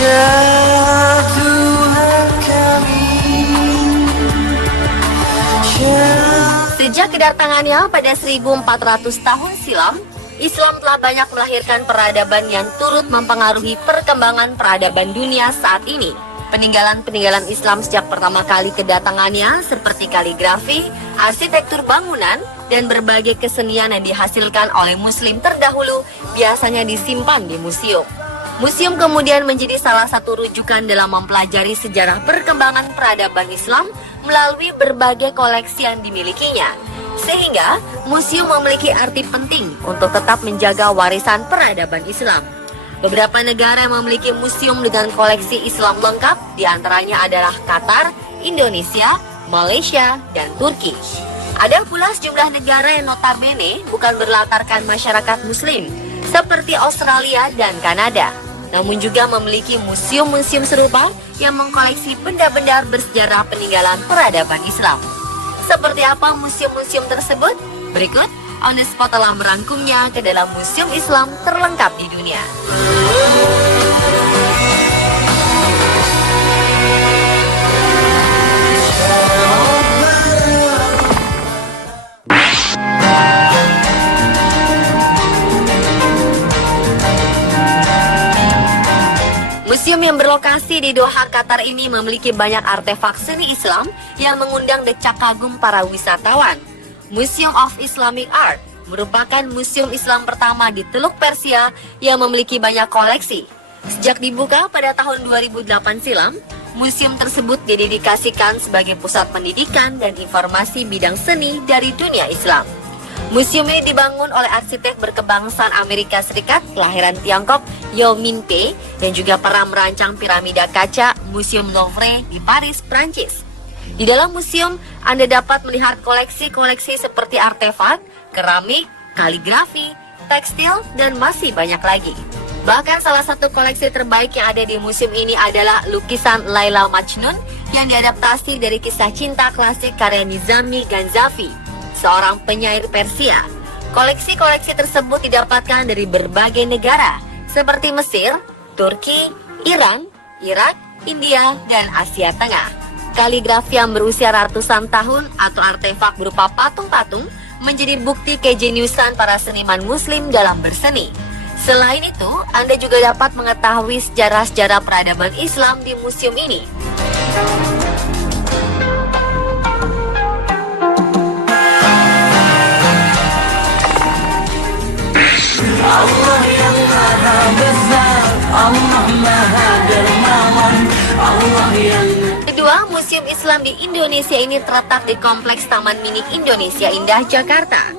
Ya Tuhan kami, Sejak kedatangannya pada 1400 tahun silam, Islam telah banyak melahirkan peradaban yang turut mempengaruhi perkembangan peradaban dunia saat ini. Peninggalan-peninggalan Islam sejak pertama kali kedatangannya seperti kaligrafi, arsitektur bangunan, dan berbagai kesenian yang dihasilkan oleh Muslim terdahulu biasanya disimpan di museum. Museum kemudian menjadi salah satu rujukan dalam mempelajari sejarah perkembangan peradaban Islam melalui berbagai koleksi yang dimilikinya. Sehingga, museum memiliki arti penting untuk tetap menjaga warisan peradaban Islam. Beberapa negara yang memiliki museum dengan koleksi Islam lengkap diantaranya adalah Qatar, Indonesia, Malaysia, dan Turki. Ada pula sejumlah negara yang notabene bukan berlatarkan masyarakat Muslim, seperti Australia dan Kanada, namun juga memiliki museum-museum serupa yang mengkoleksi benda-benda bersejarah peninggalan peradaban Islam. Seperti apa museum-museum tersebut? Berikut On The Spot telah merangkumnya ke dalam museum Islam terlengkap di dunia. Museum yang berlokasi di Doha, Qatar ini memiliki banyak artefak seni Islam yang mengundang decak kagum para wisatawan. Museum of Islamic Art merupakan museum Islam pertama di Teluk Persia yang memiliki banyak koleksi. Sejak dibuka pada tahun 2008 silam, museum tersebut didedikasikan sebagai pusat pendidikan dan informasi bidang seni dari dunia Islam. Museum ini dibangun oleh arsitek berkebangsaan Amerika Serikat kelahiran Tiongkok Yeo Min Pei dan juga para merancang piramida kaca Museum Louvre di Paris, Prancis. Di dalam museum, Anda dapat melihat koleksi-koleksi seperti artefak, keramik, kaligrafi, tekstil, dan masih banyak lagi. Bahkan salah satu koleksi terbaik yang ada di museum ini adalah lukisan Laila Majnun yang diadaptasi dari kisah cinta klasik karya Nizami Ganjavi, seorang penyair Persia. Koleksi-koleksi tersebut didapatkan dari berbagai negara seperti Mesir, Turki, Iran, Irak, India, dan Asia Tengah. Kaligrafi yang berusia ratusan tahun atau artefak berupa patung-patung menjadi bukti kejeniusan para seniman Muslim dalam berseni. Selain itu, Anda juga dapat mengetahui sejarah-sejarah peradaban Islam di museum ini. Allah yang maha besar, Allah maha dermawan, Allah yang... Kedua, Museum Islam di Indonesia ini terletak di Kompleks Taman Mini Indonesia Indah, Jakarta.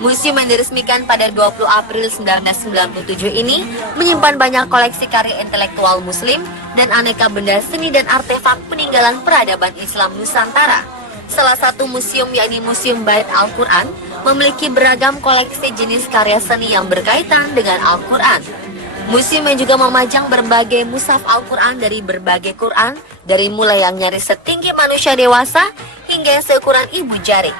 Museum yang diresmikan pada 20 April 1997 ini menyimpan banyak koleksi karya intelektual Muslim dan aneka benda seni dan artefak peninggalan peradaban Islam Nusantara. Salah satu museum yakni Museum Bait Al-Quran memiliki beragam koleksi jenis karya seni yang berkaitan dengan Al-Quran. Museum yang juga memajang berbagai mushaf Al-Quran dari berbagai Quran, dari mulai yang nyaris setinggi manusia dewasa hingga yang seukuran ibu jari.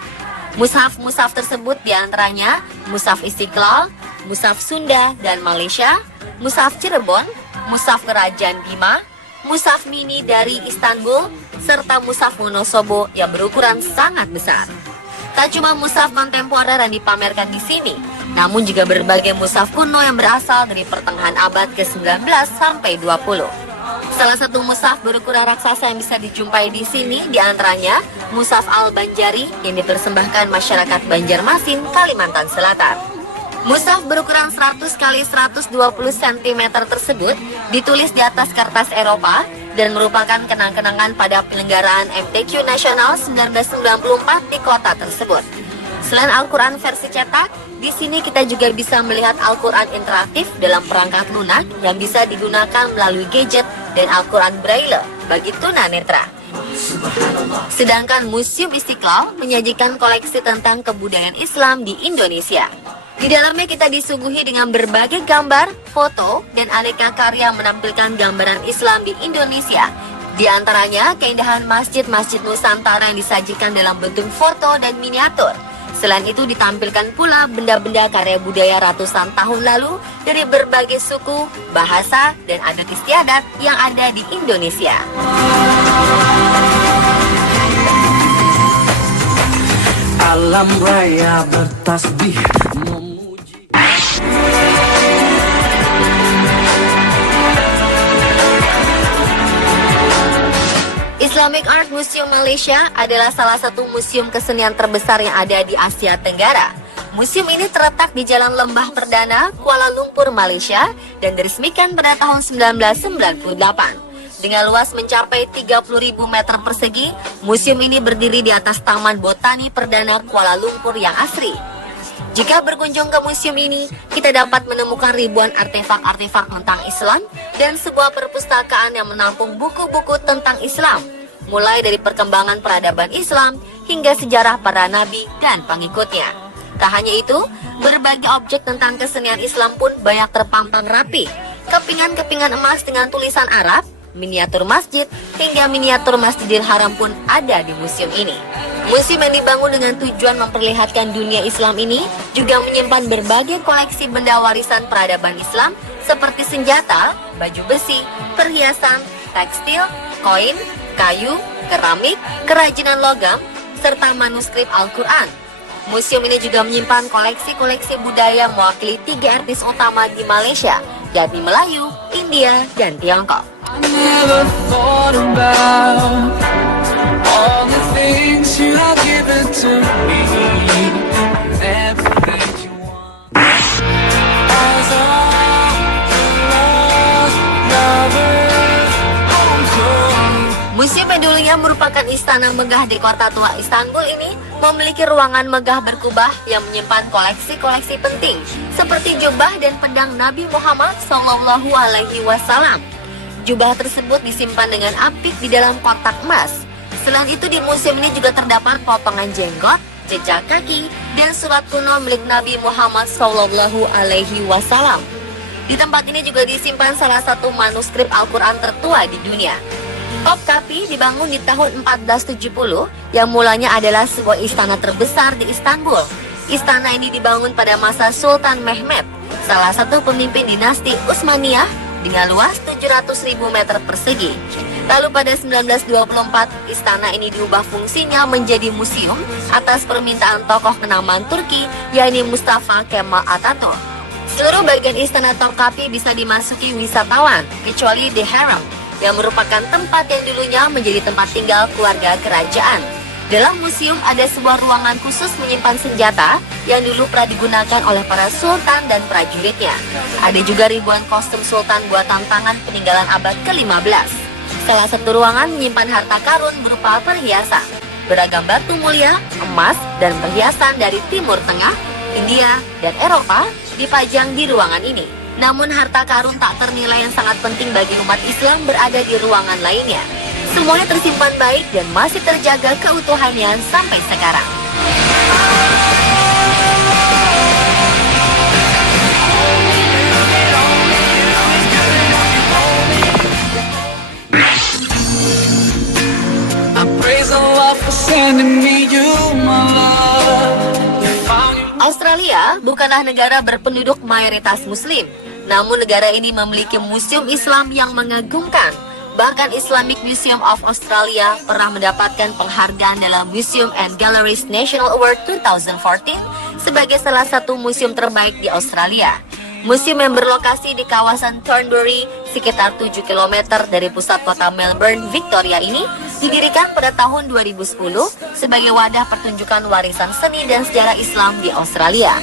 Mushaf-mushaf tersebut diantaranya Mushaf Istiqlal, Mushaf Sunda dan Malaysia, Mushaf Cirebon, Mushaf Kerajaan Bima, Mushaf Mini dari Istanbul, serta Mushaf Wonosobo yang berukuran sangat besar. Tak cuma mushaf kontemporer yang dipamerkan di sini, namun juga berbagai mushaf kuno yang berasal dari pertengahan abad ke-19 sampai 20. Salah satu mushaf berukuran raksasa yang bisa dijumpai di sini diantaranya Mushaf Al-Banjari yang dipersembahkan masyarakat Banjarmasin, Kalimantan Selatan. Mushaf berukuran 100 x 120 cm tersebut ditulis di atas kertas Eropa dan merupakan kenang-kenangan pada penyelenggaraan MTQ Nasional 1994 di kota tersebut. Selain Al-Quran versi cetak, di sini kita juga bisa melihat Al-Quran interaktif dalam perangkat lunak yang bisa digunakan melalui gadget dan Al-Quran Braille bagi tunanetra. Sedangkan Museum Istiqlal menyajikan koleksi tentang kebudayaan Islam di Indonesia. Di dalamnya kita disuguhi dengan berbagai gambar, foto, dan aneka karya menampilkan gambaran Islam di Indonesia. Di antaranya keindahan masjid-masjid Nusantara yang disajikan dalam bentuk foto dan miniatur, Selain itu ditampilkan pula benda-benda karya budaya ratusan tahun lalu dari berbagai suku, bahasa, dan adat istiadat yang ada di Indonesia. Alam raya bertasbih memuji. Islamic Art Museum Malaysia adalah salah satu museum kesenian terbesar yang ada di Asia Tenggara. Museum ini terletak di Jalan Lembah Perdana, Kuala Lumpur, Malaysia, dan diresmikan pada tahun 1998. Dengan luas mencapai 30.000 meter persegi, museum ini berdiri di atas Taman Botani Perdana Kuala Lumpur yang asri. Jika berkunjung ke museum ini, kita dapat menemukan ribuan artefak-artefak tentang Islam dan sebuah perpustakaan yang menampung buku-buku tentang Islam, mulai dari perkembangan peradaban Islam hingga sejarah para nabi dan pengikutnya. Tak hanya itu, berbagai objek tentang kesenian Islam pun banyak terpampang rapi. Kepingan-kepingan emas dengan tulisan Arab, miniatur masjid, hingga miniatur Masjidil Haram pun ada di museum ini. Museum yang dibangun dengan tujuan memperlihatkan dunia Islam ini juga menyimpan berbagai koleksi benda warisan peradaban Islam seperti senjata, baju besi, perhiasan, tekstil, koin, kayu, keramik, kerajinan logam, serta manuskrip Al-Quran. Museum ini juga menyimpan koleksi-koleksi budaya mewakili 3 etnis utama di Malaysia, yakni Melayu, India, dan Tiongkok. I never thought about all the things you have given to me, everything you want. As all the lost lovers hold on. Museum yang dulunya merupakan istana megah di kota tua Istanbul ini memiliki ruangan megah berkubah yang menyimpan koleksi-koleksi penting seperti jubah dan pedang Nabi Muhammad SAW. Jubah tersebut disimpan dengan apik di dalam kotak emas. Selain itu di museum ini juga terdapat potongan jenggot, jejak kaki, dan surat kuno milik Nabi Muhammad SAW. Di tempat ini juga disimpan salah satu manuskrip Al-Quran tertua di dunia. Topkapi dibangun di tahun 1470 yang mulanya adalah sebuah istana terbesar di Istanbul. Istana ini dibangun pada masa Sultan Mehmed, salah satu pemimpin dinasti Utsmaniyah, dengan luas 700.000 meter persegi. Lalu pada 1924, istana ini diubah fungsinya menjadi museum atas permintaan tokoh kenamaan Turki, yakni Mustafa Kemal Atatürk. Seluruh bagian istana Topkapi bisa dimasuki wisatawan, kecuali The Harem, yang merupakan tempat yang dulunya menjadi tempat tinggal keluarga kerajaan. Dalam museum ada sebuah ruangan khusus menyimpan senjata yang dulu pernah digunakan oleh para sultan dan prajuritnya. Ada juga ribuan kostum sultan buatan tangan peninggalan abad ke-15. Salah satu ruangan menyimpan harta karun berupa perhiasan, beragam batu mulia, emas, dan perhiasan dari Timur Tengah, India, dan Eropa dipajang di ruangan ini. Namun harta karun tak ternilai yang sangat penting bagi umat Islam berada di ruangan lainnya. Semuanya tersimpan baik dan masih terjaga keutuhannya sampai sekarang. I praise Allah for sending me you, my love. Australia bukanlah negara berpenduduk mayoritas muslim, namun negara ini memiliki museum Islam yang mengagumkan. Bahkan Islamic Museum of Australia pernah mendapatkan penghargaan dalam Museum and Galleries National Award 2014 sebagai salah satu museum terbaik di Australia. Museum yang berlokasi di kawasan Thornbury, sekitar 7 km dari pusat kota Melbourne, Victoria ini, didirikan pada tahun 2010 sebagai wadah pertunjukan warisan seni dan sejarah Islam di Australia.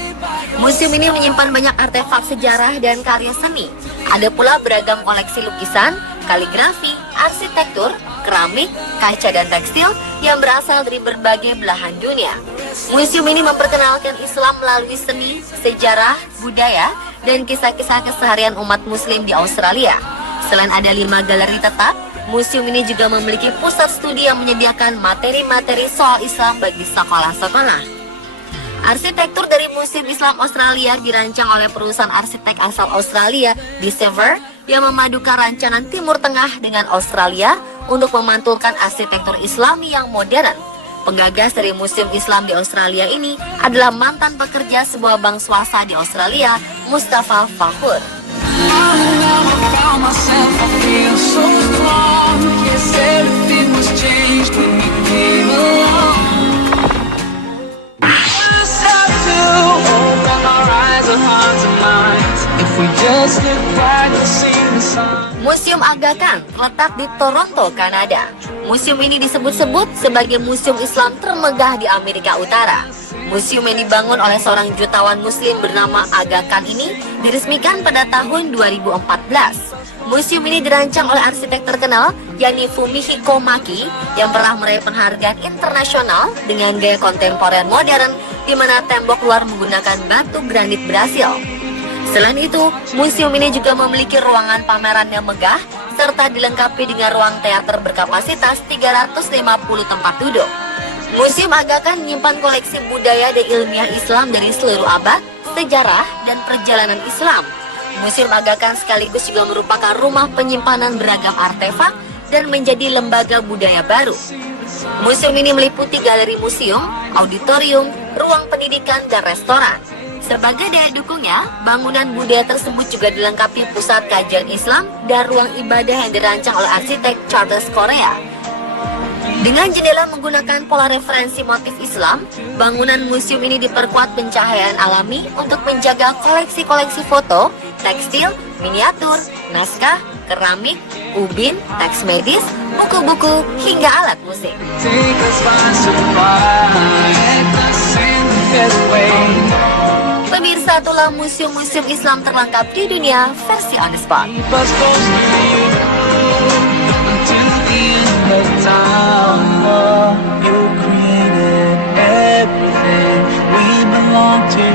Museum ini menyimpan banyak artefak sejarah dan karya seni. Ada pula beragam koleksi lukisan, kaligrafi, arsitektur, keramik, kaca dan tekstil yang berasal dari berbagai belahan dunia. Museum ini memperkenalkan Islam melalui seni, sejarah, budaya, dan kisah-kisah keseharian umat muslim di Australia. Selain ada 5 galeri tetap, museum ini juga memiliki pusat studi yang menyediakan materi-materi soal Islam bagi sekolah-sekolah. Arsitektur dari Museum Islam Australia dirancang oleh perusahaan arsitek asal Australia, Discover, yang memadukan rancangan Timur Tengah dengan Australia untuk memantulkan arsitektur Islami yang modern. Penggagas dari Museum Islam di Australia ini adalah mantan pekerja sebuah bank swasta di Australia, Mustafa Fahur. Now I found myself, I feel so strong. Yes, everything was changed when you came along. Just have to open our eyes and hearts and minds. If we just look back and see the signs. Museum Aga Khan terletak di Toronto, Kanada. Museum ini disebut-sebut sebagai museum Islam termegah di Amerika Utara. Museum yang dibangun oleh seorang jutawan muslim bernama Aga Khan ini diresmikan pada tahun 2014. Museum ini dirancang oleh arsitek terkenal yakni Fumihiko Maki yang pernah meraih penghargaan internasional dengan gaya kontemporer modern di mana tembok luar menggunakan batu granit Brasil. Selain itu, museum ini juga memiliki ruangan pameran yang megah serta dilengkapi dengan ruang teater berkapasitas 350 tempat duduk. Museum Aga Khan menyimpan koleksi budaya dan ilmiah Islam dari seluruh abad, sejarah, dan perjalanan Islam. Museum Aga Khan sekaligus juga merupakan rumah penyimpanan beragam artefak dan menjadi lembaga budaya baru. Museum ini meliputi galeri museum, auditorium, ruang pendidikan, dan restoran. Sebagai daya dukungnya, bangunan budaya tersebut juga dilengkapi pusat kajian Islam dan ruang ibadah yang dirancang oleh arsitek Charles Korea. Dengan jendela menggunakan pola referensi motif Islam, bangunan museum ini diperkuat pencahayaan alami untuk menjaga koleksi-koleksi foto, tekstil, miniatur, naskah, keramik, ubin, teks medis, buku-buku, hingga alat musik. Take us by surprise. Let us in the best way. Pemirsa, itulah museum-museum Islam terlengkap di dunia versi on the spot. Keep us close to you until the end of time. You created everything. We belong to